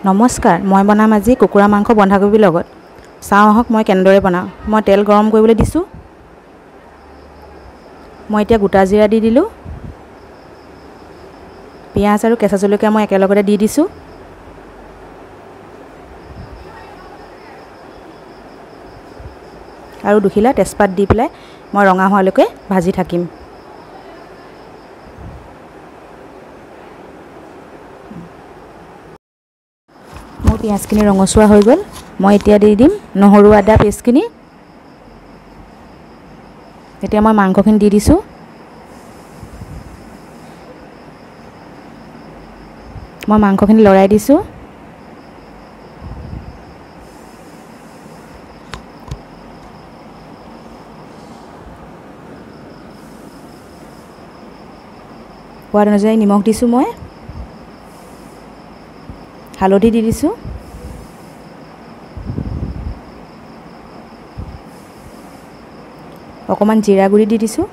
নমস্কাৰ, মই বনাম আজি কুকুৰা মাংস বন্ধাকবিৰ লগত। চাওঁ আহক মই কেনেদৰে বনাওঁ। মই তেল গৰম কৰিবলৈ দিছোঁ। মই এতিয়া গোটা জিৰা দি দিলোঁ। পিঁয়াজ আৰু কেঁচা জলকীয়া মই একেলগতে দি দিছোঁ। আৰু দুখিলা তেজপাত দি পেলাই মই ৰঙা হোৱালৈকে ভাজি থাকিম। মোৰ পিঁয়াজখিনি ৰঙচুৱা হৈ গ'ল। মই এতিয়া দি দিম নহৰু আদা পেষ্টখিনি। এতিয়া মই মাংসখিনি দি দিছোঁ। মই মাংসখিনি লৰাই দিছোঁ। সোৱাদ অনুযায়ী নিমখ দিছোঁ। মই হালধি দি দিছোঁ। অকণমান জিৰা গুড়ি দি দিছোঁ।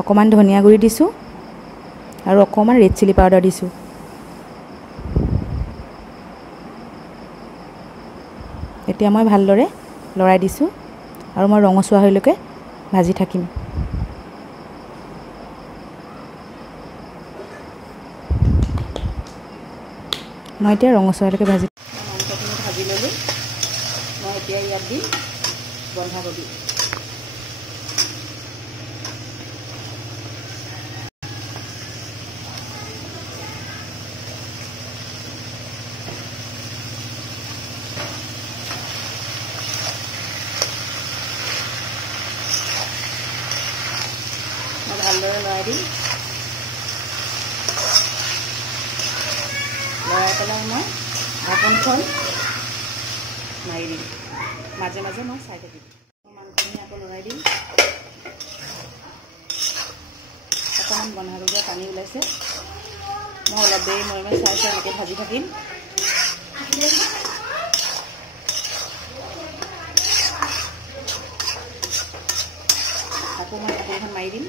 অকণমান ধনিয়া গুড়ি দিছোঁ আৰু অকণমান ৰেড চিলি পাউডাৰ দিছোঁ। এতিয়া মই ভালদৰে লৰাই দিছোঁ আৰু মই ৰঙচুৱা হৈলৈকে ভাজি থাকিম। মই এতিয়া ৰঙচুৱালৈকে ভাজি মাংসখিনি ভাজি ল'লোঁ। মই এতিয়া ইয়াত দিম বন্ধাকবি। মই ভালদৰে লৰাই দিম। লৰাই পেলাই মই ঢাকনখন মাৰি দিম। মাজে মাজে মই চাই থাকিম। মাংসখিনি আকৌ লৰাই দিম। অকণমান বন্ধাকবিৰ পানী ওলাইছে। মই অলপ দেৰি মই চাই এনেকৈ ভাজি থাকিম। আকৌ মই ঢাকনখন মাৰি দিম।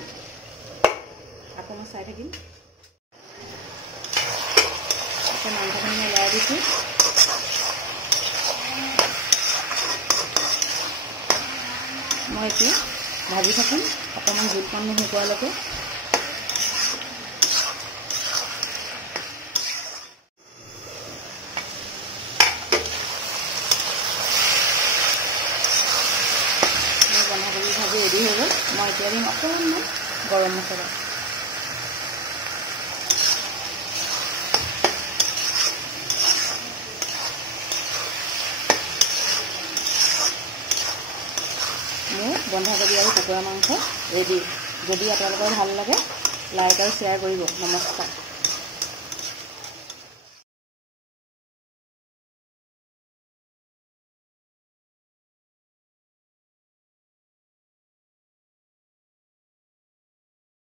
আকৌ মই চাই থাকিম। মাংসখিনি মই লৰাই দিছোঁ। মই এতিয়া ভাজি থাকিম অকণমান জোলকণ শুকোৱালৈকে। মোৰ বন্ধাকবি ভাজি ৰেডি হৈ গ'ল। মই এতিয়া দিম অকণমান গৰম মছলা। মোৰ বন্ধাকবি আৰু কুকুৰা মাংস ৰেডি। যদি আপোনালোকৰ ভাল লাগে লাইক আৰু শ্বেয়াৰ কৰিব। নমস্কাৰ।